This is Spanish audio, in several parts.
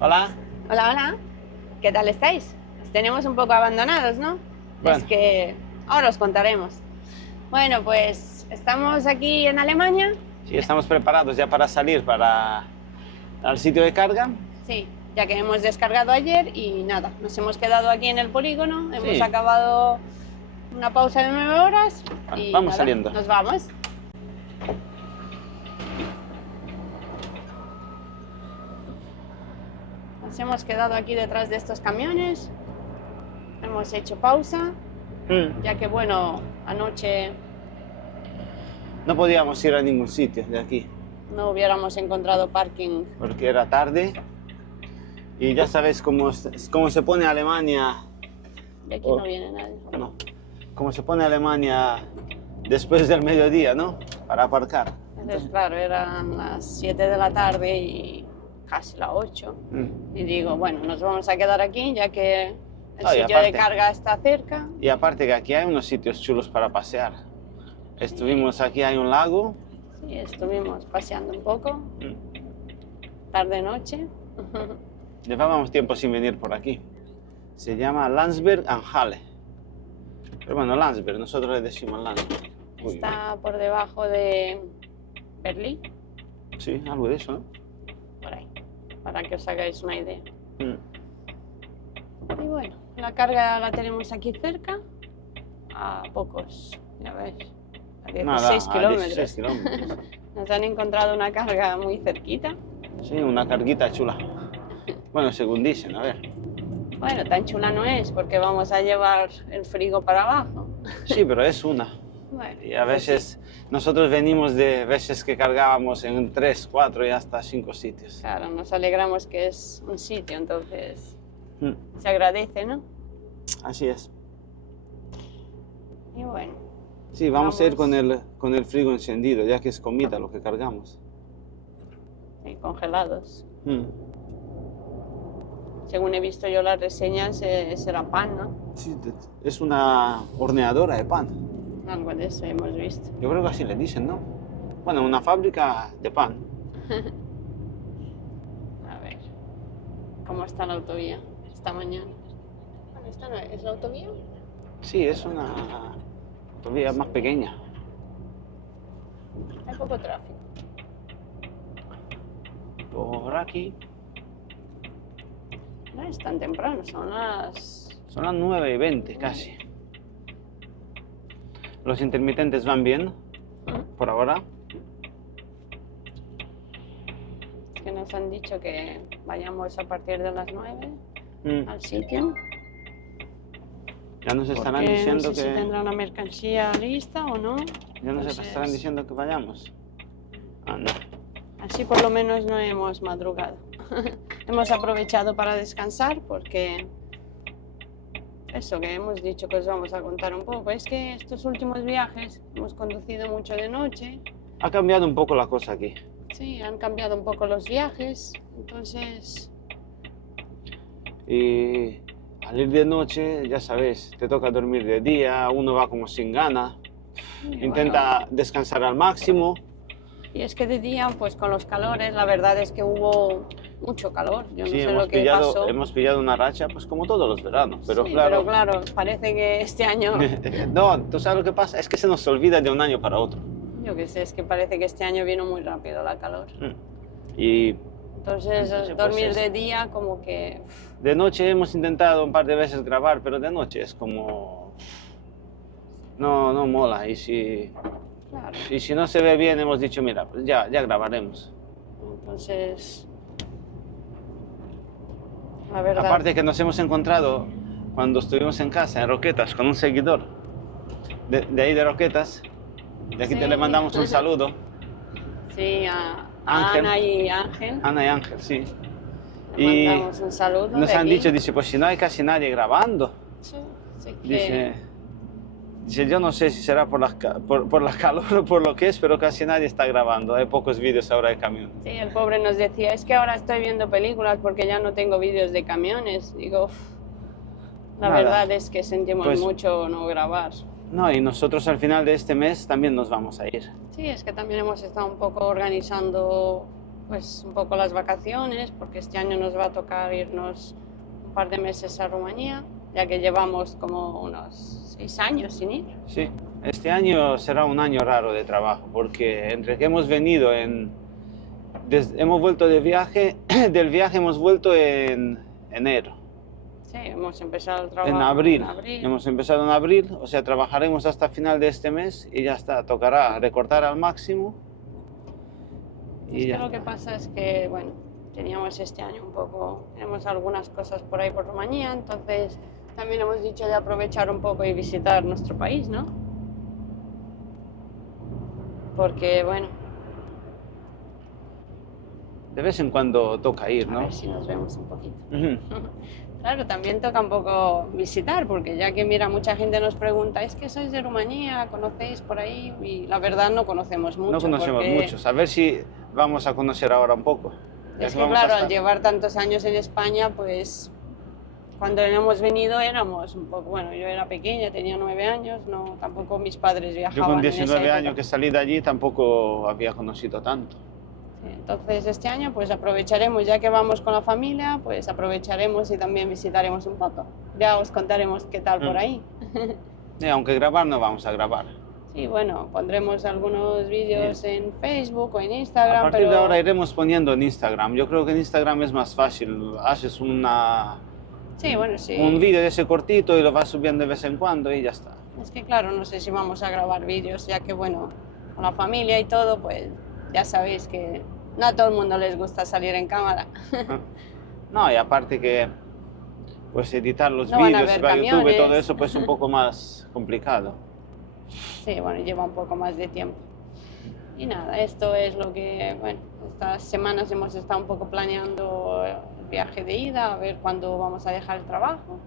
Hola. Hola, hola. ¿Qué tal estáis? Os tenemos un poco abandonados, ¿no? Bueno. Es que ahora os contaremos. Bueno, pues estamos aquí en Alemania. Sí, estamos preparados ya para salir al sitio de carga. Sí, ya que hemos descargado ayer y nada, nos hemos quedado aquí en el polígono. Hemos Sí. acabado una pausa de 9 horas y Vamos nada, saliendo. nos vamos. Nos hemos quedado aquí detrás de estos camiones. Hemos hecho pausa, ya que bueno, anoche No podíamos ir a ningún sitio de aquí no hubiéramos encontrado parking. porque era tarde y ya sabes cómo se pone Alemania. Y aquí no viene nadie. No, cómo se pone Alemania después del mediodía, ¿no? Para aparcar. Entonces, claro, eran las 7 de la tarde y casi las 8. Y digo, bueno, nos vamos a quedar aquí ya que el y sitio aparte- de carga está cerca. Y aparte que aquí hay unos sitios chulos para pasear. Estuvimos aquí, hay un lago. Sí, estuvimos paseando un poco, tarde-noche. Llevábamos tiempo sin venir por aquí. Se llama Landsberg am Halle. Pero bueno, Landsberg, nosotros le decimos Landsberg. Uy, Está por debajo de Berlín, sí, algo de eso, ¿no? por ahí, para que os hagáis una idea. Mm. Y bueno, la carga la tenemos aquí cerca, a pocos, ya ves, a 16 Nada, a kilómetros. 16 kilómetros. Nos han encontrado una carga muy cerquita. Sí, una carguita chula. Bueno, según dicen, a ver. Bueno, tan chula no es porque vamos a llevar el frigo para abajo. Sí, pero es una. Bueno, Y a pues veces, nosotros venimos de veces que cargábamos en 3, 4 y hasta 5 sitios. sí, claro, nos alegramos que es un sitio, entonces Mm. se agradece, ¿no? Así es. Y bueno, Sí, vamos a ir Vamos. con el frigo encendido, ya que es comida lo que cargamos. sí, congelados. Mm. Según he visto yo las reseñas, será pan, ¿no? Sí, es una horneadora de pan. Algo de eso hemos visto. Yo creo que así le dicen, ¿no? Bueno, una fábrica de pan. A ver, ¿cómo está la autovía esta mañana? Bueno, ¿esta no es la autovía? Sí, es una autovía más pequeña. Hay poco tráfico. Por aquí No es tan temprano, son las... son las 9:20 casi. Los intermitentes van bien, por ahora. Es que nos han dicho que vayamos a partir de las 9 Mm. al sitio. Ya nos estarán Porque diciendo no sé si que... tendrán la mercancía lista o no. Ya nos Entonces, estarán diciendo que vayamos. Ah, no. así por lo menos no hemos madrugado. Hemos aprovechado para descansar porque eso que hemos dicho que os vamos a contar un poco. Es que estos últimos viajes hemos conducido mucho de noche. Ha cambiado un poco la cosa aquí. Sí, han cambiado un poco los viajes. Entonces, Y al ir de noche, ya sabes, te toca dormir de día, uno va como sin ganas, y intenta descansar al máximo. y es que de día, pues con los calores, la verdad es que hubo mucho calor. Yo no Sí, sé lo que pasó. hemos pillado una racha, pues como todos los veranos, pero Sí, claro... pero claro, parece que este año, No, ¿tú sabes lo que pasa? Es que se nos olvida de un año para otro. yo qué sé, es que parece que este año vino muy rápido la calor. Y Entonces, Entonces, dormir pues, de día como que... de noche hemos intentado un par de veces grabar, pero de noche es como... No mola. Claro, Y si no se ve bien, hemos dicho, mira, pues ya grabaremos. entonces... La verdad... Aparte que nos hemos encontrado cuando estuvimos en casa, en Roquetas, con un seguidor de ahí de Roquetas. De aquí Sí. le mandamos un saludo. Sí, a Ángel. Ana y Ángel. Ana y Ángel, sí. Le Y mandamos un saludo. nos de han aquí. dicho, dice, pues si no hay casi nadie grabando. Sí, sí que- Dice, yo no sé si será por la calor o por lo que es, pero casi nadie está grabando. Hay pocos vídeos ahora de camión. Sí, el pobre nos decía, es que ahora estoy viendo películas porque ya no tengo vídeos de camiones. Digo, "Uf, la Nada. verdad es que sentimos Pues- mucho no grabar. No, y nosotros al final de este mes también nos vamos a ir. Sí, es que también hemos estado un poco organizando pues un poco las vacaciones, porque este año nos va a tocar irnos un par de meses a Rumanía, ya que llevamos como unos 6 años sin ir. Sí, este año será un año raro de trabajo, porque entre que hemos venido hemos vuelto de viaje, del viaje hemos vuelto en enero. Sí, hemos empezado el trabajo En abril. en abril. Hemos empezado en abril, o sea, trabajaremos hasta final de este mes y ya está, tocará recortar al máximo. Y Es que ya lo que está. pasa es que, bueno, teníamos este año un poco, tenemos algunas cosas por ahí por Rumanía, entonces también hemos dicho de aprovechar un poco y visitar nuestro país, ¿no? Porque, bueno, De vez en cuando toca ir, a ¿no? ver si nos vemos un poquito. Ujú. Claro, también toca un poco visitar, porque ya que mira, mucha gente nos pregunta, ¿es que sois de Rumanía? ¿Conocéis por ahí? Y la verdad no conocemos mucho. No conocemos porque muchos, a ver si vamos a conocer ahora un poco. Ya es que que vamos claro, hasta- al llevar tantos años en España, pues cuando hemos venido éramos un poco, bueno, yo era pequeña, tenía 9 años, no, tampoco mis padres Yo viajaban con en esa 19 época. años que salí de allí tampoco había conocido tanto. Sí, entonces este año pues aprovecharemos, ya que vamos con la familia, pues aprovecharemos y también visitaremos un poco. Ya os contaremos qué tal por ahí. Aunque grabar no vamos a grabar. Sí, bueno, pondremos algunos vídeos en Facebook o en A Instagram, partir pero de ahora iremos poniendo en Instagram. Yo creo que en Instagram es más fácil. Haces sí, bueno, sí. un vídeo de ese cortito y lo vas subiendo de vez en cuando y ya está. Es que claro, no sé si vamos a grabar vídeos, ya que bueno, con la familia y todo, pues ya sabéis que no a todo el mundo les gusta salir en cámara. No, y aparte que pues editar los No van a vídeos haber para YouTube y todo camiones. eso pues un poco más complicado. Sí, bueno, lleva un poco más de tiempo. Y nada, esto es lo que, bueno, estas semanas hemos estado un poco planeando el viaje de ida, a ver cuándo vamos a dejar el trabajo.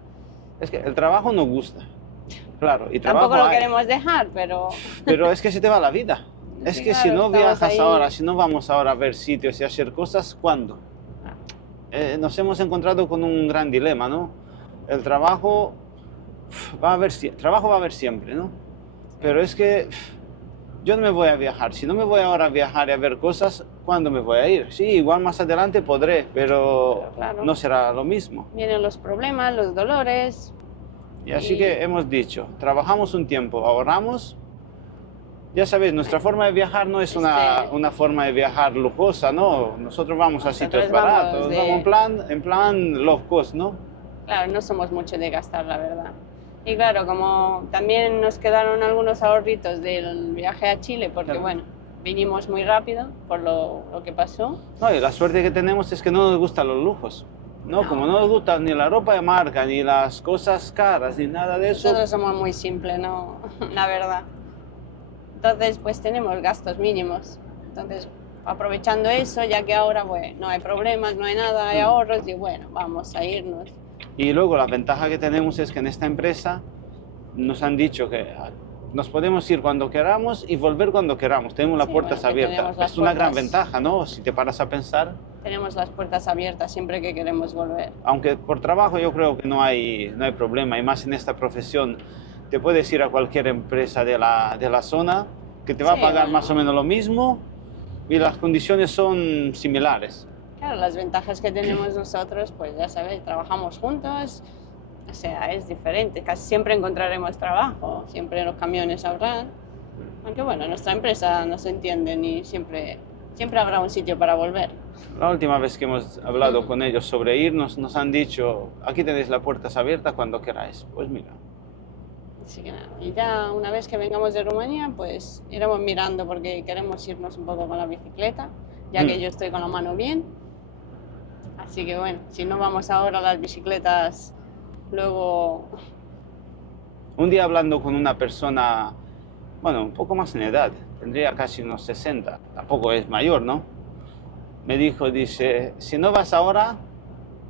Es que el trabajo nos gusta, claro, y trabajo Tampoco lo hay, queremos dejar, pero pero es que se te va la vida. Es sí, que claro, si no estamos viajas ahí. ahora, si no vamos ahora a ver sitios y hacer cosas, ¿cuándo? Nos hemos encontrado con un gran dilema, ¿no? El trabajo va a haber, trabajo va a haber siempre, ¿no? Pero es que yo no me voy a viajar. Si no me voy ahora a viajar y a ver cosas, ¿cuándo me voy a ir? Sí, igual más adelante podré, pero Claro. no será lo mismo. Vienen los problemas, los dolores. Y así Y- que hemos dicho, trabajamos un tiempo, ahorramos. Ya sabéis, nuestra forma de viajar no es una forma de viajar lujosa, ¿no? Nosotros vamos a Nosotros sitios vamos baratos, de- vamos en plan low cost, ¿no? Claro, no somos mucho de gastar, la verdad. Y claro, como también nos quedaron algunos ahorritos del viaje a Chile, porque Claro. bueno, vinimos muy rápido por lo que pasó. No, y la suerte que tenemos es que no nos gustan los lujos. No, No. como no nos gusta ni la ropa de marca, ni las cosas caras, ni nada de eso. Nosotros somos muy simples, ¿no? La verdad. Entonces, pues tenemos gastos mínimos. Entonces, aprovechando eso, ya que ahora, bueno, no hay problemas, no hay nada, hay ahorros, y bueno, vamos a irnos. Y luego la ventaja que tenemos es que en esta empresa nos han dicho que nos podemos ir cuando queramos y volver cuando queramos. Tenemos las Sí, puertas bueno, que abiertas. tenemos las Es una gran puertas. ventaja, ¿no? Si te paras a pensar. Tenemos las puertas abiertas siempre que queremos volver. Aunque por trabajo yo creo que no hay problema, y más en esta profesión. Te puedes ir a cualquier empresa de la zona que te va Sí, a pagar bueno. más o menos lo mismo y las condiciones son similares. Claro, las ventajas que tenemos nosotros, pues ya sabéis, trabajamos juntos, o sea, es diferente, casi siempre encontraremos trabajo, siempre los camiones habrán, aunque bueno, nuestra empresa nos entiende y siempre habrá un sitio para volver. La última vez que hemos hablado con ellos sobre irnos, nos han dicho, aquí tenéis las puertas abiertas cuando queráis. Pues mira, Así que nada, y ya una vez que vengamos de Rumanía, pues iremos mirando porque queremos irnos un poco con la bicicleta, ya que yo estoy con la mano bien. Así que bueno, si no vamos ahora las bicicletas, luego un día hablando con una persona, bueno, un poco más en edad, tendría casi unos 60, tampoco es mayor, ¿no? Me dijo, dice, si no vas ahora,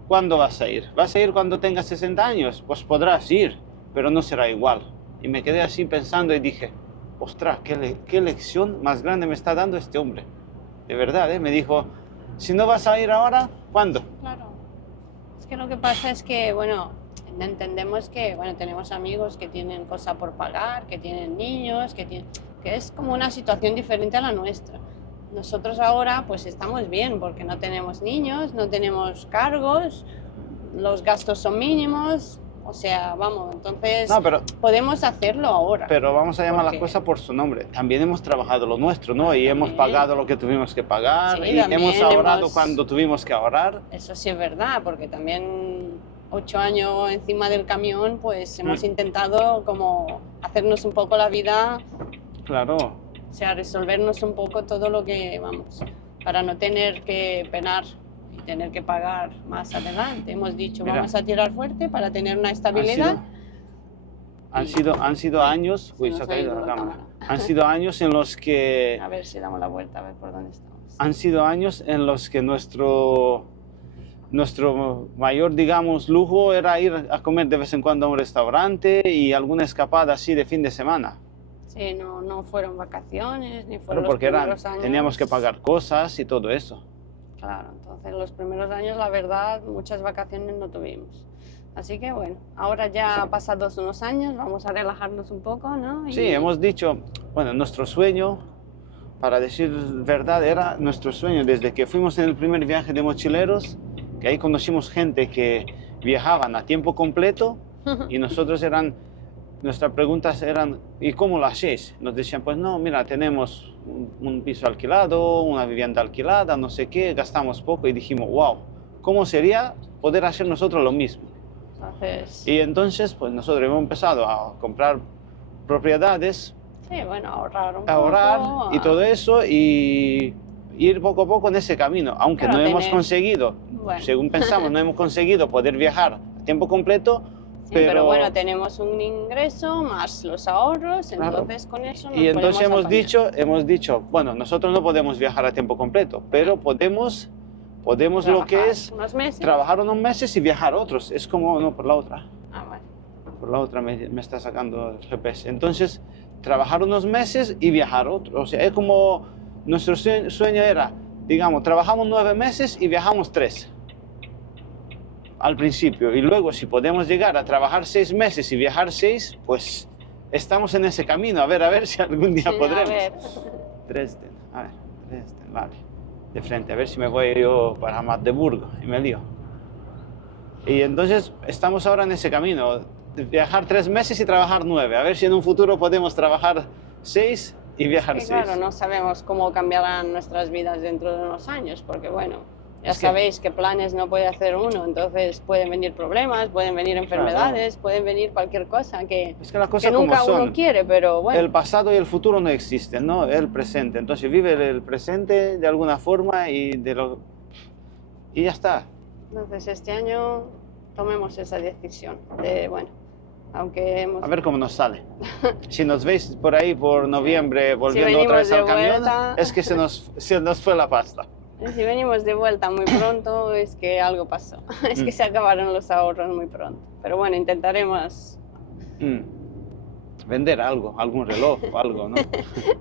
¿cuándo vas a ir? ¿Vas a ir cuando tengas 60 años? Pues podrás ir, pero no será igual. Y me quedé así pensando y dije, ostras, qué lección más grande me está dando este hombre. De verdad, ¿eh? Me dijo, si no vas a ir ahora, ¿cuándo? claro. Es que lo que pasa es que, bueno, entendemos que, bueno, tenemos amigos que tienen cosa por pagar, que tienen niños, que es como una situación diferente a la nuestra. nosotros ahora pues estamos bien porque no tenemos niños, no tenemos cargos, los gastos son mínimos, o sea, vamos, entonces No, pero podemos hacerlo ahora. Pero vamos a llamar las Porque- cosas por su nombre. También hemos trabajado lo nuestro, ¿no? Y hemos También. pagado lo que tuvimos que pagar, Sí, y también hemos ahorrado hemos- cuando tuvimos que ahorrar. Eso sí es verdad, porque también 8 años encima del camión, pues hemos intentado como hacernos un poco la vida, Claro, o sea, resolvernos un poco todo lo que vamos, para no tener que penar y tener que pagar más adelante. Hemos dicho, Mira. vamos a tirar fuerte para tener una han estabilidad. han sido años, Se uy, nos se ha ha caído ido la la cámara. cámara. Han sido años en los que A ver si damos la vuelta, a ver por dónde estamos. han sido años en los que nuestro mayor, digamos, lujo era ir a comer de vez en cuando a un restaurante y alguna escapada así de fin de semana. Sí, no fueron vacaciones, ni Claro, fueron los porque primeros años. teníamos que pagar cosas y todo eso. Claro, entonces los primeros años, la verdad, muchas vacaciones no tuvimos. Así que bueno, ahora ya pasados unos años, vamos a relajarnos un poco, ¿no? Y- Sí, hemos dicho, bueno, nuestro sueño, para decir verdad, era nuestro sueño desde que fuimos en el primer viaje de mochileros, que ahí conocimos gente que viajaban a tiempo completo y nuestras preguntas eran, ¿y cómo lo hacéis? Nos decían, pues no, mira, tenemos un piso alquilado, una vivienda alquilada, no sé qué, gastamos poco y dijimos, wow, ¿cómo sería poder hacer nosotros lo mismo? Entonces, Y entonces, pues nosotros hemos empezado a comprar propiedades, sí, bueno, ahorrar un ahorrar poco. y todo eso y ir poco a poco en ese camino, aunque Claro, no hemos tener- conseguido, Bueno. según pensamos, no hemos conseguido poder viajar a tiempo completo, Sí, pero bueno, tenemos un ingreso más los ahorros, Claro. entonces con eso nos y entonces podemos apañar. hemos dicho, bueno, nosotros no podemos viajar a tiempo completo, pero podemos lo que Trabajar es unos meses. trabajar unos meses y viajar otros, es como, no, por la otra. Ah, vale. Por la otra me está sacando el GPS. Entonces, trabajar unos meses y viajar otros. O sea, es como nuestro sueño era, digamos, trabajamos 9 meses y viajamos 3 al principio. Y luego, si podemos llegar a trabajar 6 meses y viajar 6, pues estamos en ese camino. A ver si algún día Sí, podremos. A ver. Dresden, vale. De frente, a ver si me voy yo para Magdeburgo y me lío. Y entonces estamos ahora en ese camino, de viajar 3 meses y trabajar 9. A ver si en un futuro podemos trabajar 6 y viajar Y 6. claro, no sabemos cómo cambiarán nuestras vidas dentro de unos años, porque bueno, ya Es que- sabéis que planes no puede hacer uno, entonces pueden venir problemas, pueden venir enfermedades, pueden venir cualquier cosa que Es que las cosas que nunca como son. uno quiere, pero bueno. El pasado y el futuro no existen, ¿no? El presente. Entonces vive el presente de alguna forma y y ya está. Entonces este año tomemos esa decisión de, bueno, aunque hemos... A ver cómo nos sale. Si nos veis por ahí por noviembre volviendo venimos otra vez de al camión, vuelta. es que se nos fue la pasta. Si venimos de vuelta muy pronto, es que algo pasó. Es que se acabaron los ahorros muy pronto. Pero bueno, intentaremos... Vender algo, algún reloj o algo, ¿no?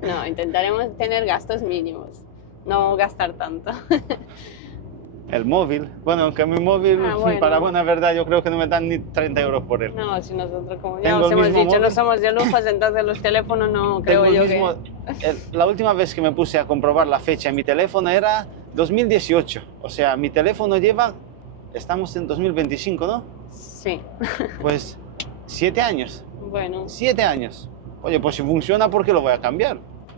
No, intentaremos tener gastos mínimos, no gastar tanto. El móvil. Bueno, aunque mi móvil, Ah, bueno. para buena verdad, yo creo que no me dan ni 30 euros por él. No, si nosotros, como ya Tengo os el hemos mismo dicho, no móvil. somos de lujos, entonces los teléfonos no creo Tengo yo el mismo, la última vez que me puse a comprobar la fecha en mi teléfono era 2018. O sea, mi teléfono estamos en 2025, ¿no? Sí, Pues 7 años. bueno, 7 años. Oye, pues si funciona, ¿por qué lo voy a cambiar?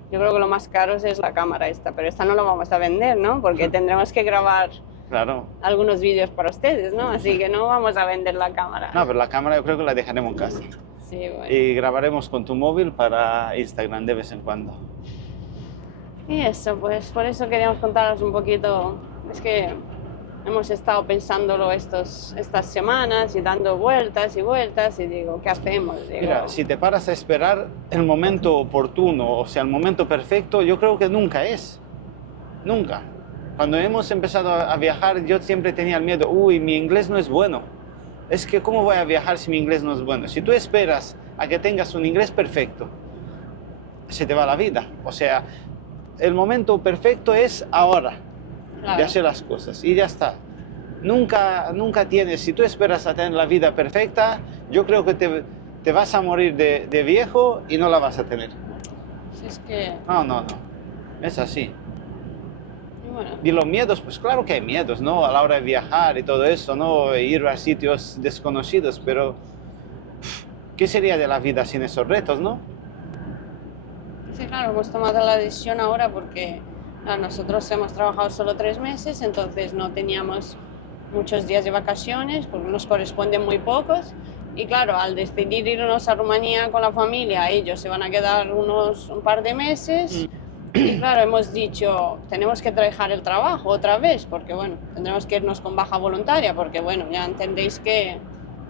yo creo que lo más caro es la cámara esta, pero esta no la vamos a vender, ¿no? Porque tendremos que grabar Claro. algunos vídeos para ustedes, ¿no? Así que no vamos a vender la cámara. No, pero la cámara yo creo que la dejaremos en casa. Sí, bueno. Y grabaremos con tu móvil para Instagram de vez en cuando. Y eso, pues por eso queríamos contaros un poquito. Es que hemos estado pensándolo estas semanas y dando vueltas y vueltas y digo, ¿qué hacemos? Digo, Mira, si te paras a esperar el momento oportuno, o sea, el momento perfecto, yo creo que nunca es. Nunca. Cuando hemos empezado a viajar, yo siempre tenía el miedo, uy, mi inglés no es bueno. Es que, ¿cómo voy a viajar si mi inglés no es bueno? Si tú esperas a que tengas un inglés perfecto, se te va la vida. O sea, el momento perfecto es ahora claro. de hacer las cosas y ya está. Nunca tienes, si tú esperas a tener la vida perfecta, yo creo que te vas a morir de viejo y no la vas a tener. Si es que No, es así. Bueno, Y los miedos, pues claro que hay miedos, ¿no? A la hora de viajar y todo eso, ¿no? E ir a sitios desconocidos, pero ¿qué sería de la vida sin esos retos, no? sí, claro, hemos tomado la decisión ahora porque nosotros hemos trabajado solo 3 meses, entonces no teníamos muchos días de vacaciones, porque nos corresponden muy pocos. Y claro, al decidir irnos a Rumanía con la familia, ellos se van a quedar un par de meses. Y claro, hemos dicho, tenemos que dejar el trabajo otra vez, porque bueno, tendremos que irnos con baja voluntaria, porque bueno, ya entendéis que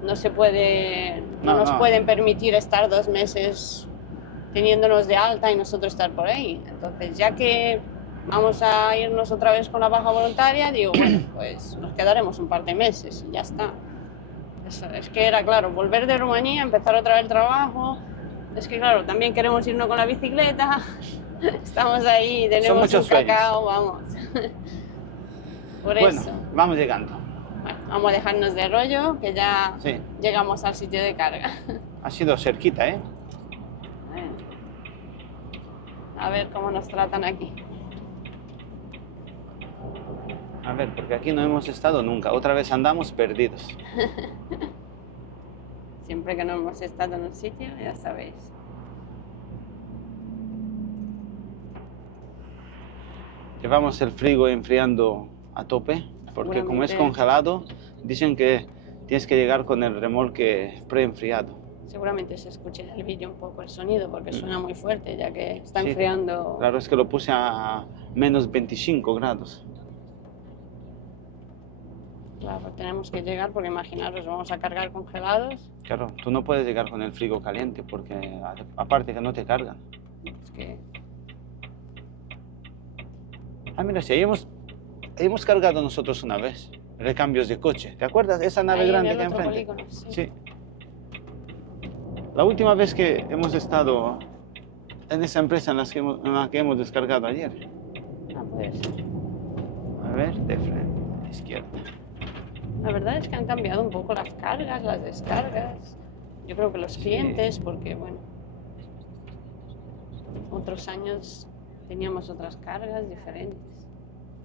no se puede, no No, nos no. pueden permitir estar 2 meses teniéndonos de alta y nosotros estar por ahí. Entonces, ya que vamos a irnos otra vez con la baja voluntaria, digo, bueno, pues nos quedaremos un par de meses y ya está. Es que era claro, volver de Rumanía, empezar otra vez el trabajo. Es que claro, también queremos irnos con la bicicleta. Estamos ahí, tenemos muchos un sueños. cacao, vamos. Por Bueno, eso. vamos llegando. Bueno, vamos a dejarnos de rollo, que ya Sí, llegamos al sitio de carga. ha sido cerquita, ¿eh? A ver cómo nos tratan aquí. A ver, porque aquí no hemos estado nunca. Otra vez andamos perdidos. Siempre que no hemos estado en un sitio, ya sabéis. Llevamos el frigo enfriando a tope, porque como es Seguramente. congelado, dicen que tienes que llegar con el remolque preenfriado. Seguramente se escuche en el vídeo un poco el sonido porque suena muy fuerte ya que está Sí, enfriando. Claro, es que lo puse a menos 25 grados. Claro, tenemos que llegar porque imaginaros, vamos a cargar congelados. Claro, tú no puedes llegar con el frigo caliente porque aparte que no te cargan. Es que Ah, mira, si ahí hemos cargado nosotros una vez, recambios de coche. ¿Te acuerdas? Esa nave ahí en grande el que hay otro enfrente. polígono, sí. Sí. La última vez que hemos estado en esa empresa en la que hemos descargado ayer. Ah, puede ser. A ver, de frente, a la izquierda. La verdad es que han cambiado un poco las cargas, las descargas. Yo creo que los Sí. clientes, porque bueno, otros años teníamos otras cargas diferentes.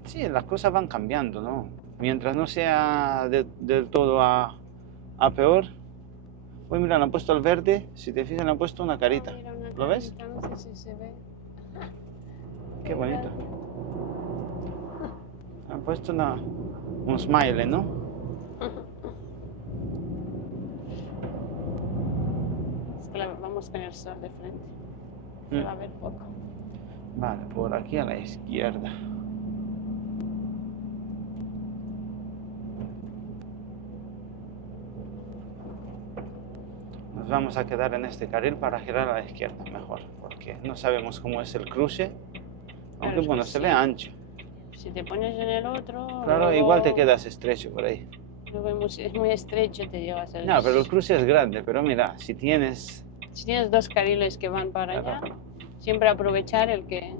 Sí, las cosas van cambiando, ¿no? Mientras no sea del todo a peor. Pues mira, le han puesto el verde, si te fijas, le han puesto una carita. Ah, mira, una ¿Lo ves? carita, no sé si se ve. Qué bonito. Le han puesto un smiley, ¿no? Es que vamos con el sol de frente. Se va a ver poco. Vale, por aquí a la izquierda. Nos vamos a quedar en este carril para girar a la izquierda mejor, porque no sabemos cómo es el cruce, aunque es bueno, que se sí. ve ancho. Si te pones en el otro, Claro, luego- igual te quedas estrecho por ahí. luego es muy estrecho, te llevas el... No, pero el cruce es grande, pero mira, si tienes... Si tienes dos carriles que van para allá, Claro. siempre aprovechar el que...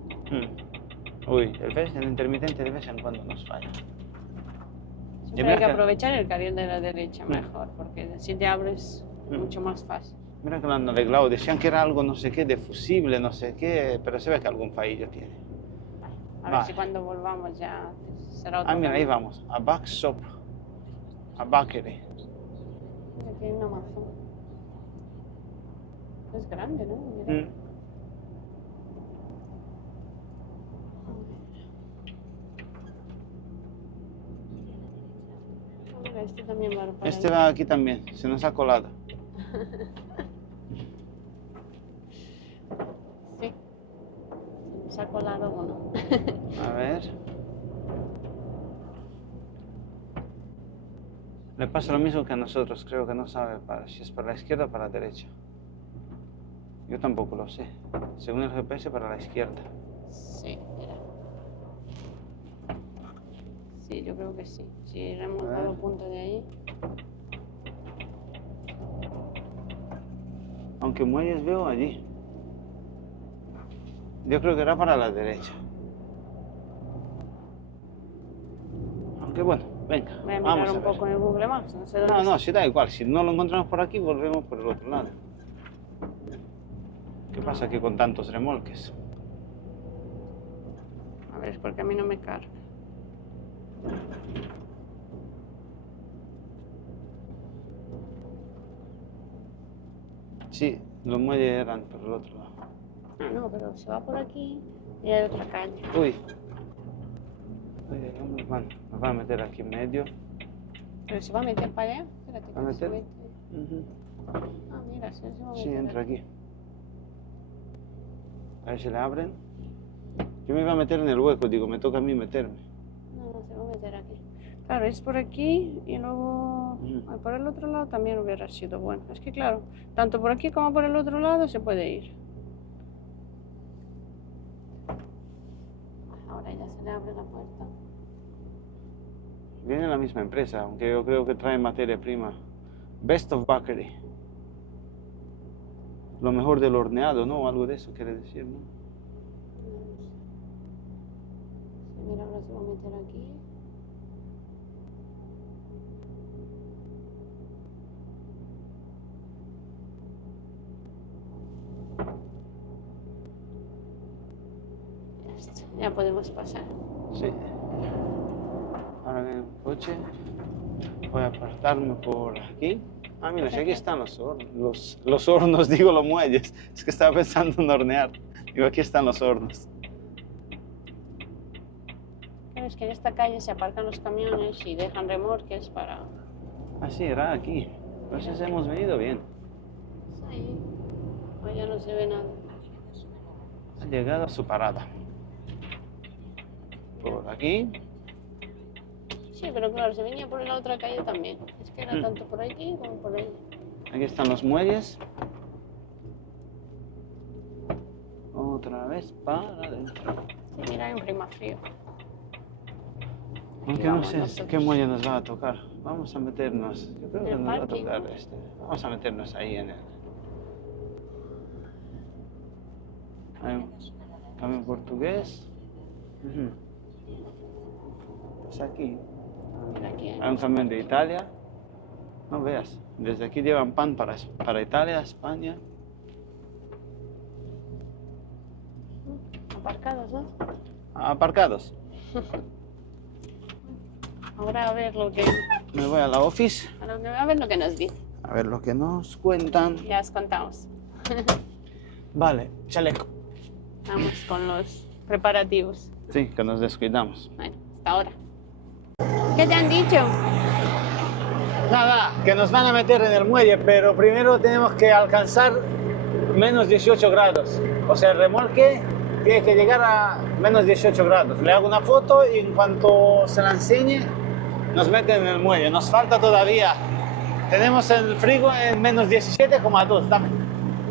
Uy, ¿ves? El intermitente de vez en cuando nos falla. Siempre mira hay que que- aprovechar el carril de la derecha mejor, porque si te abres mucho más fácil. Mira que lo han arreglado, decían que era algo no sé qué, de fusible, no sé qué, pero se ve que algún fallillo tiene. A ver Vale. si cuando volvamos ya será otro Ah, mira, ahí camino. vamos, a Backshop, a Bakery. Aquí hay un Amazon. Es grande, ¿no? Mira. Mira, este también va para Este allá. va aquí también, se nos ha colado. Sí. Se ha colado uno. A ver. Le pasa lo mismo que a nosotros, creo que no sabe si es para la izquierda o para la derecha. Yo tampoco lo sé. Según el GPS, para la izquierda. Sí, mira. Sí, yo creo que sí. Si hemos A ver. dado punto de ahí. Aunque muelles veo allí. Yo creo que era para la derecha. Aunque bueno, venga, Voy a vamos mirar a un ver. poco en el Google Maps. No sé dónde No, no, está. si da igual. Si no lo encontramos por aquí, volvemos por el otro lado. ¿Qué pasa aquí con tantos remolques? A ver, es porque a mí no me carga. Sí, los muelles eran por el otro lado. Ah, no, pero se va por aquí y hay otra calle. Uy. Oye, ¿cómo nos van a meter aquí en medio? ¿Pero se va a meter para allá? Espérate, ¿Va a que se meter? mete. Ujú. Ah, mira, se va a meter. Sí, entra aquí. A ver si le abren. Yo me iba a meter en el hueco, digo, me toca a mí meterme. No, se va a meter aquí. Claro, es por aquí y luego por el otro lado también hubiera sido bueno. Es que claro, tanto por aquí como por el otro lado se puede ir. Ahora ya se le abre la puerta. Viene la misma empresa, aunque yo creo que trae materia prima. Best of Bakery. Lo mejor del horneado, ¿no? Algo de eso quiere decir, ¿no? Sí, mira, ahora se va a meter aquí. Ya está, ya podemos pasar. Sí. Ahora viene un coche. Voy a apartarme por aquí. Ah, mira, si aquí están los hornos. Los hornos, digo, los muelles. Es que estaba pensando en hornear. Digo, aquí están los hornos. Pero es que en esta calle se aparcan los camiones y dejan remolques para... Ah, sí, era aquí. Entonces hemos venido bien. Sí. Hoy ya no se ve nada. Ha llegado a su parada. Por aquí. Sí, pero claro, se venía por la otra calle también. Es que era tanto por aquí como por ahí. Aquí están los muelles. Otra vez para adentro. Sí, mira, hay un Primafrío. Aunque no Vamos sé nosotros. qué muelle nos va a tocar. Vamos a meternos. Yo creo que El nos va a parking, tocar ¿no? este. Vamos a meternos ahí en el. Hay un camión portugués. Pues aquí. Mira, aquí Hay un camión de Italia. No veas. Desde aquí llevan pan para Italia, España. aparcados, ¿no? Aparcados. Ahora a ver lo que, Me voy a la office. a ver lo que nos dice. A ver lo que nos cuentan. Ya os contamos. Vale, chaleco. Vamos con los preparativos. Sí, que nos descuidamos. Bueno, hasta ahora. ¿Qué te han dicho? Nada, que nos van a meter en el muelle, pero primero tenemos que alcanzar menos 18 grados. O sea, el remolque tiene que llegar a menos 18 grados. Le hago una foto y en cuanto se la enseñe, nos meten en el muelle. Nos falta todavía. Tenemos el frigo en menos 17,2. Dame.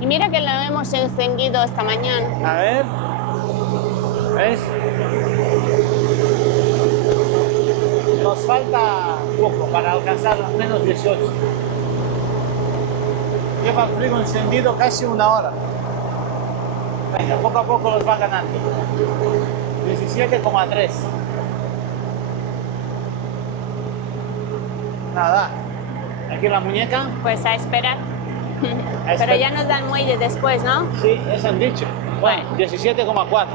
Y mira que lo hemos encendido esta mañana. A ver. ¿Ves? Nos falta poco para alcanzar los menos 18. Lleva el frigo encendido casi una hora. Venga, poco a poco los va ganando. 17,3. Nada. Aquí la muñeca. Pues a esperar. A Pero esperar. ya nos dan muelle después, ¿no? Sí, eso han dicho. Bueno, Bueno. 17,4.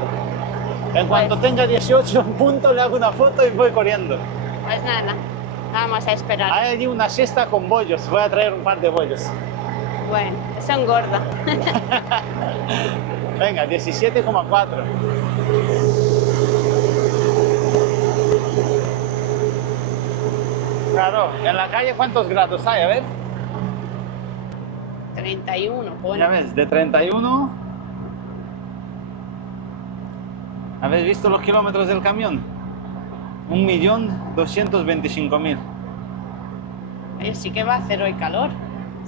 En cuanto tenga 18 en punto, le hago una foto y voy corriendo. Pues nada, vamos a esperar. Hay allí una cesta con bollos. Voy a traer un par de bollos. Bueno, eso engorda. Venga, 17,4. Claro, en la calle, ¿cuántos grados hay? A ver. 31, pone. Ya ves, de 31. ¿Habéis visto los kilómetros del camión? 1.225.000. Oye, sí que va a hacer hoy calor.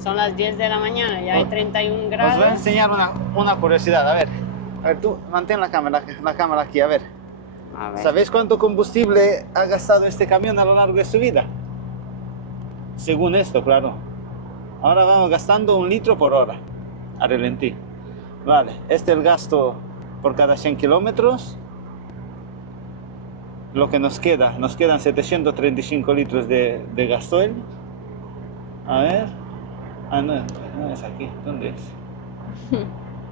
Son las 10 de la mañana, ya hay 31 grados. Os voy a enseñar una curiosidad. A ver, tú mantén la cámara aquí, a ver. A ver. ¿Sabéis cuánto combustible ha gastado este camión a lo largo de su vida? Según esto, claro. Ahora vamos gastando 1 litro por hora, a relentí. Vale, este es el gasto por cada 100 kilómetros. Lo que nos quedan 735 litros de gasoil. A ver. Ah, no es aquí. ¿Dónde es?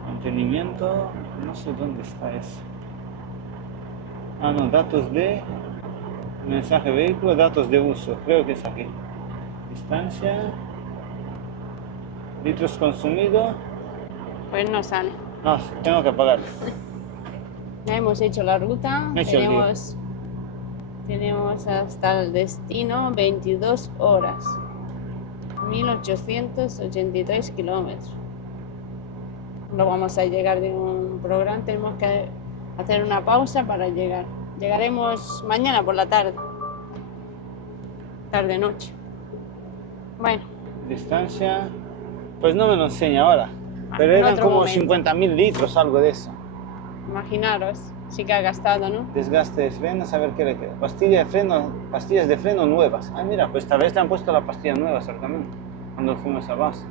Mantenimiento. No sé dónde está eso. Ah, no, datos de mensaje vehículo, datos de uso. Creo que es aquí. Distancia. Litros consumidos. Pues no sale. No, tengo que pagar. Ya hemos hecho la ruta. Me he hecho el lío. Tenemos hasta el destino 22 horas. 1883 kilómetros. No vamos a llegar de un programa, tenemos que hacer una pausa para llegar. Llegaremos mañana por la tarde. Tarde-noche. Bueno. Distancia, pues no me lo enseña ahora. Pero En eran otro como momento. 50.000 litros, algo de eso. Imaginaros, sí que ha gastado, ¿no? Desgaste de frenos, a ver qué le queda. Pastillas de freno nuevas. Ah, mira, pues tal vez le han puesto la pastilla nueva también, cuando fuimos a base.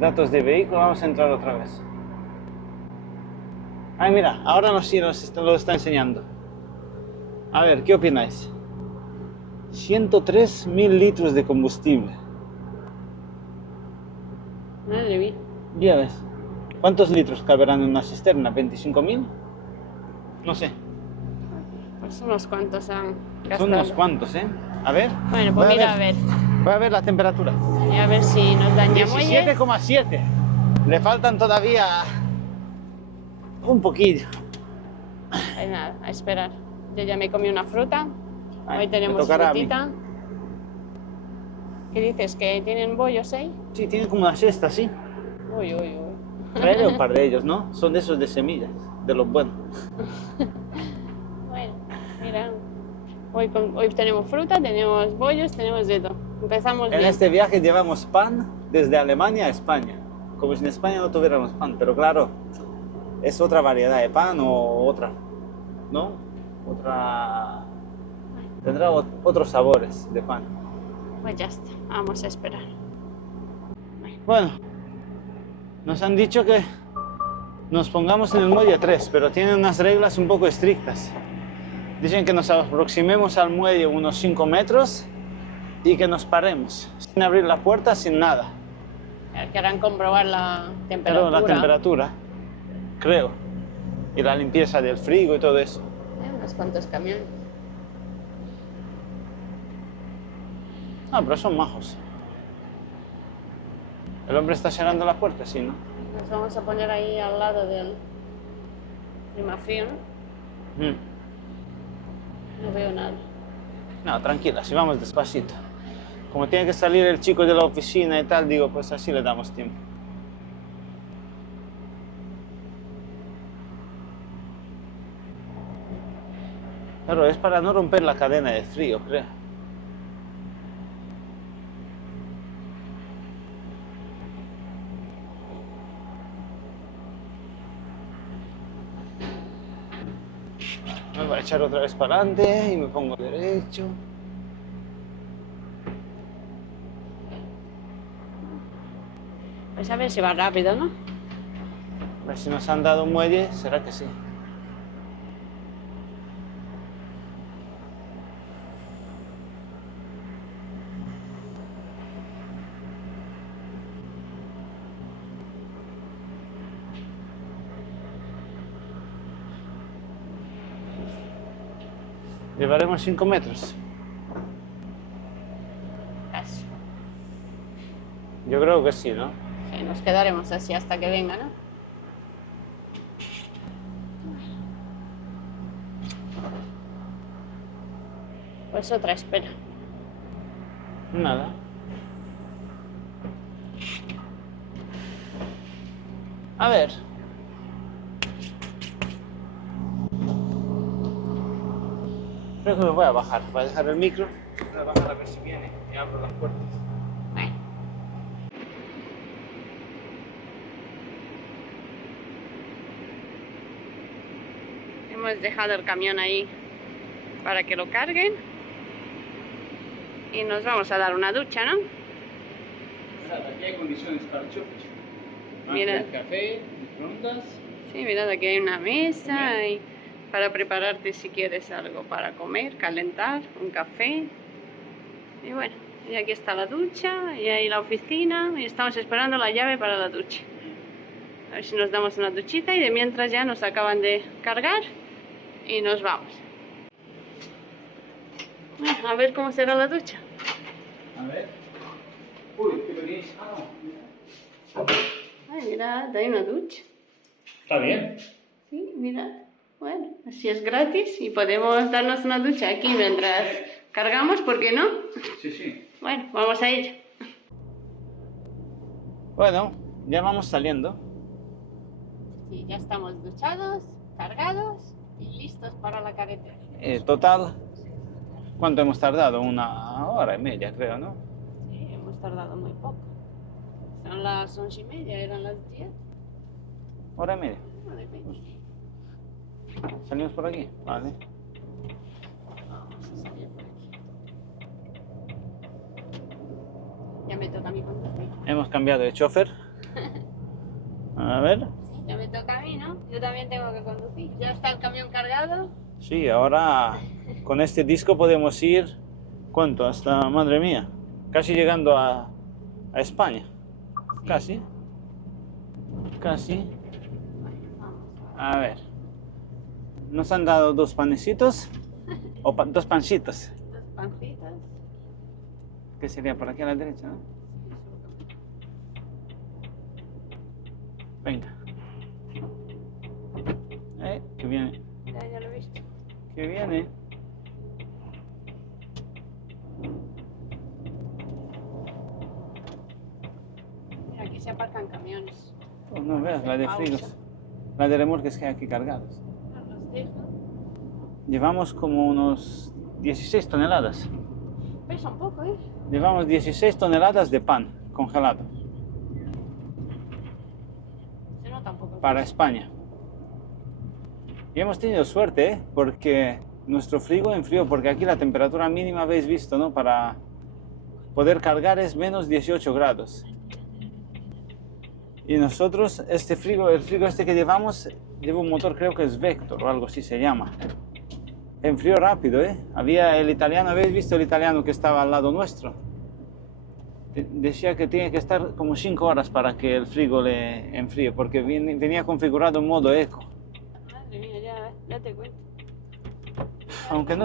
Datos de vehículo, vamos a entrar otra vez. Ay, mira, ahora sí lo está enseñando. A ver, ¿qué opináis? 103.000 litros de combustible. Madre mía. Ya ves. ¿Cuántos litros caberán en una cisterna? ¿25.000? No sé. Pues unos cuantos han gastado. Son unos cuantos, ¿eh? A ver. Bueno, pues voy mira, a ver. Voy a ver la temperatura. Y a ver si nos daña muelles. 17,7. Le faltan todavía un poquillo. Pues nada, a esperar. Yo ya me comí una fruta. Ay, Hoy me tenemos tocará a mí. frutita. ¿Qué dices? ¿Que tienen bollos ahí? Sí, tiene como una cesta, sí. Uy, uy, uy. Traeré un par de ellos, ¿no? Son de esos de semillas, de los buenos. Bueno, mira. Hoy tenemos fruta, tenemos bollos, tenemos de todo. Empezamos En bien. este viaje llevamos pan desde Alemania a España. Como si en España no tuviéramos pan, pero claro, es otra variedad de pan o otra, ¿no? Tendrá otros sabores de pan. Pues ya está, vamos a esperar. Bueno, nos han dicho que nos pongamos en el muelle 3, pero tienen unas reglas un poco estrictas. Dicen que nos aproximemos al muelle unos 5 metros y que nos paremos, sin abrir la puerta, sin nada. Querrán comprobar la Pero temperatura. la temperatura, creo, y la limpieza del frigo y todo eso. Unos cuantos camiones. Ah, pero son majos. El hombre está cerrando la puerta, sí, ¿no? Nos vamos a poner ahí al lado del clima frío, ¿no? No veo nada. No, tranquila, si vamos despacito. Como tiene que salir el chico de la oficina y tal, digo, pues así le damos tiempo. Pero es para no romper la cadena de frío, creo. Me voy a echar otra vez para adelante y me pongo derecho. Pues a ver si va rápido, ¿no? A ver si nos han dado un muelle, será que sí. Llevaremos 5 metros. Casi. Yo creo que sí, ¿no? Sí, nos quedaremos así hasta que venga, ¿no? Pues otra espera. Nada. A ver. Creo que me voy a bajar. Voy a dejar el micro. Voy a bajar a ver si viene y abro las puertas. Bueno. Hemos dejado el camión ahí para que lo carguen. Y nos vamos a dar una ducha, ¿no? Aquí hay condiciones para el chofer. Mira. Café, microondas. Sí, mirad, aquí hay una mesa y para prepararte si quieres algo para comer, calentar, un café. Y bueno, y aquí está la ducha y ahí la oficina y estamos esperando la llave para la ducha. A ver si nos damos una duchita y de mientras ya nos acaban de cargar y nos vamos. A ver cómo será la ducha. A ver. Uy, qué bien. Ah, no. Ay, mira, hay una ducha. Está bien. Sí, mira. Bueno, así es gratis y podemos darnos una ducha aquí mientras cargamos, ¿por qué no? Sí, sí. Bueno, vamos a ello. Bueno, ya vamos saliendo. Sí, ya estamos duchados, cargados y listos para la carretera. Total, ¿cuánto hemos tardado? 1 hora y media, creo, ¿no? Sí, hemos tardado muy poco. Son las 11:30, eran las 10. 1 hora y media. 1:30. Salimos por aquí, vale. Vamos a salir por aquí. Ya me toca a mí conducir. Hemos cambiado de chofer. A ver. Sí, ya me toca a mí, ¿no? Yo también tengo que conducir. Ya está el camión cargado. Sí, ahora con este disco podemos ir, ¿cuánto? Hasta, madre mía, casi llegando a España. Casi. Casi. Vamos A ver. Nos han dado 2 panecitos. O 2 pancitos. a dos pancitas. Que sería por aquí a la derecha, ¿no? Venga. Que viene. Ya lo he visto. Que viene. Mira, aquí se aparcan camiones. Pues no veas, la de Pausa. frigos. La de remolques que hay aquí cargados. Los dejo. Llevamos como unos 16 toneladas. Pesa un poco, ¿eh? Llevamos 16 toneladas de pan congelado Se nota un poco. para España. Y hemos tenido suerte, ¿eh? Porque nuestro frigo enfrió, porque aquí la temperatura mínima habéis visto, ¿no? Para poder cargar es menos 18 grados. Y nosotros, el frigo este que llevamos, lleva un motor, creo que es Vector o algo así se llama. Enfrió rápido, ¿eh? Había el italiano, ¿habéis visto el italiano que estaba al lado nuestro? Decía que tiene que estar como 5 horas para que el frigo le enfríe, porque venía configurado en modo eco. Madre mía, ya te cuento. Aunque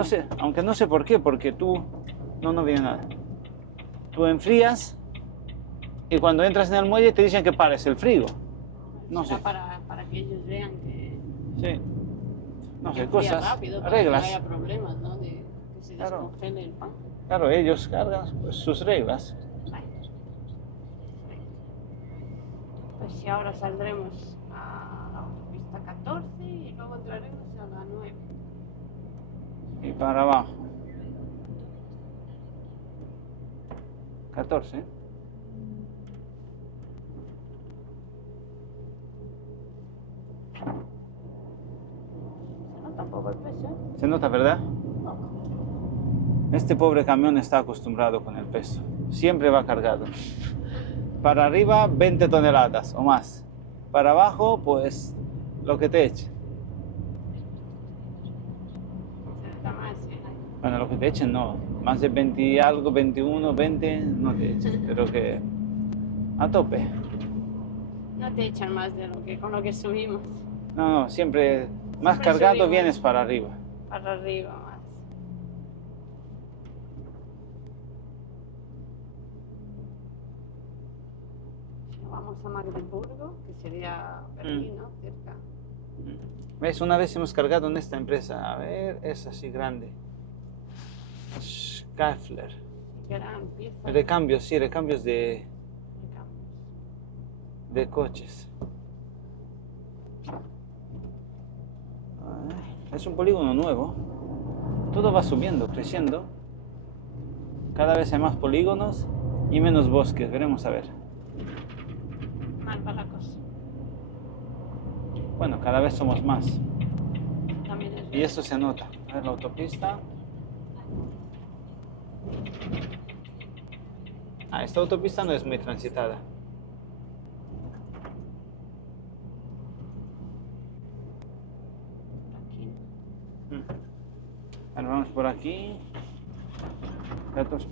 no sé por qué, porque tú... No viene nada. Tú enfrías y cuando entras en el muelle te dicen que pares el frigo. No Será sé. para que ellos vean que... Sí. No sé, enfría cosas, rápido, para reglas. que no haya problemas, ¿no? De que se Claro. descongele el pan. Claro, ellos cargan pues, sus reglas. Pues si ahora saldremos a la autopista 14 y luego entraremos a la 9. Y para abajo. 14. Se nota un poco el peso, ¿eh? Se nota, ¿verdad? Poco. Este pobre camión está acostumbrado con el peso. Siempre va cargado. Para arriba 20 toneladas o más. Para abajo, pues lo que te echen. Se nota más, ¿eh? Bueno, lo que te echen no. Más de 20 y algo, 21, 20 no te echen. Pero que a tope. No te echan más de lo que con lo que subimos. No, siempre más Siempre cargado subimos. vienes para arriba. Para arriba más. Vamos a Magdeburgo, que sería Berlín, ¿no? Cerca. ¿Ves? Una vez hemos cargado en esta empresa. A ver, es así grande. Schaeffler. Gran pieza. Recambios, sí, recambios de Recambios. coches. Es un polígono nuevo. Todo va subiendo, creciendo. Cada vez hay más polígonos y menos bosques. Veremos a ver. Mal para la cosa. Bueno, cada vez somos más. También es Y eso se nota. A ver la autopista. Esta autopista no es muy transitada. aquí. Bueno, vamos por aquí.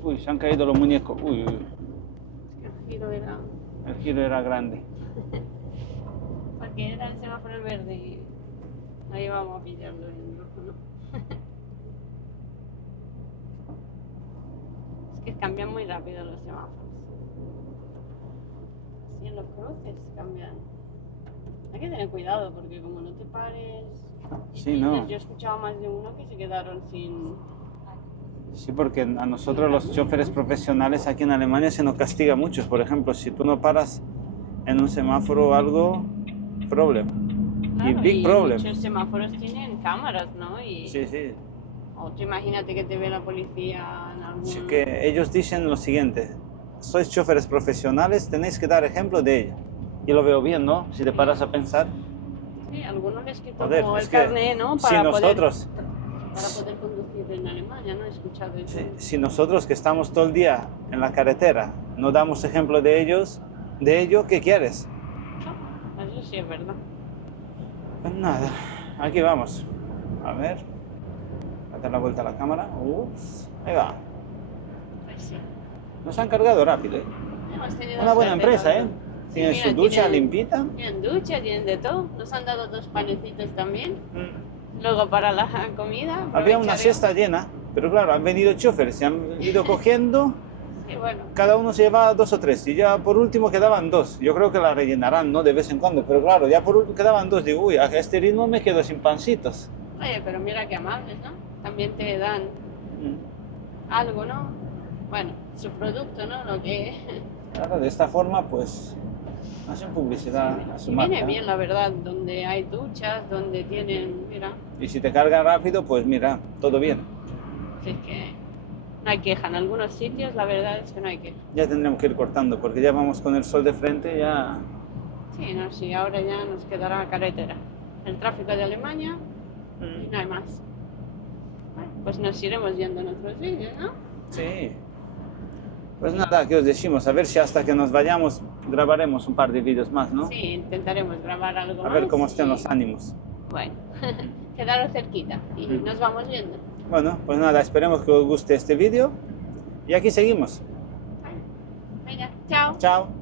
Uy, se han caído los muñecos. Uy. El giro era... El giro era grande. Porque era el semáforo en verde y ahí vamos a pillarlo en rojo, ¿no? Es que cambian muy rápido los semáforos. así en los cruces cambian. Hay que tener cuidado porque como no te pares... Sí, no. Yo he escuchado más de uno que se quedaron sin... Sí, porque a nosotros los choferes profesionales aquí en Alemania se nos castiga mucho. Por ejemplo, si tú no paras en un semáforo o algo, problema. Claro, big problem. Muchos semáforos tienen cámaras, ¿no? Sí, sí. O tú imagínate que te ve la policía en algún... Sí, que ellos dicen lo siguiente: sois choferes profesionales, tenéis que dar ejemplo de ello. Y lo veo bien, ¿no? Si te paras a pensar. Sí, a algunos les quitó Joder, como es el que carné, ¿no? si nosotros, Para poder conducir en Alemania, ¿no? He escuchado eso. si nosotros que estamos todo el día en la carretera no damos ejemplo de ellos, de ello, ¿qué quieres? No, eso sí es verdad. Pues nada, aquí vamos. A ver, date la vuelta a la cámara. Ups, ahí va. Pues sí. Nos han cargado rápido, ¿eh? Hemos tenido Una buena suerte, empresa, la ¿eh? verdad. Tiene Sí, su mira, ducha tienen- limpita. Tienen ducha, tienen de todo. Nos han dado 2 panecitos también. Mm. Luego para la comida. Había una aprovecharemos. siesta llena, pero claro, han venido choferes, se han ido cogiendo, Sí, bueno. cada uno se llevaba 2 o 3 y ya por último quedaban 2. Yo creo que la rellenarán, ¿no? De vez en cuando, pero claro, ya por último quedaban 2. Digo, uy, a este ritmo me quedo sin pancitos. Oye, pero mira qué amables, ¿no? También te dan Mm. algo, ¿no? Bueno, su producto, ¿no? Lo que... Claro, de esta forma, pues, hacen publicidad a su marca. Viene bien, la verdad, donde hay duchas, donde tienen, mira, Y si te cargan rápido, pues mira, todo bien. si es que no hay queja. En algunos sitios, la verdad es que no hay queja. Ya tendremos que ir cortando, porque ya vamos con el sol de frente, ya... Sí, no, sí, ahora ya nos quedará carretera. El tráfico de Alemania y no hay más. Bueno, pues nos iremos viendo en otros vídeos, ¿no? Sí. Pues nada, ¿qué os decimos? A ver si hasta que nos vayamos grabaremos un par de vídeos más, ¿no? Sí, intentaremos grabar algo A más. ver cómo estén y, los ánimos. Bueno, quedaros cerquita y nos vamos viendo. Bueno, pues nada, esperemos que os guste este vídeo y aquí seguimos. Venga, chao. Chao.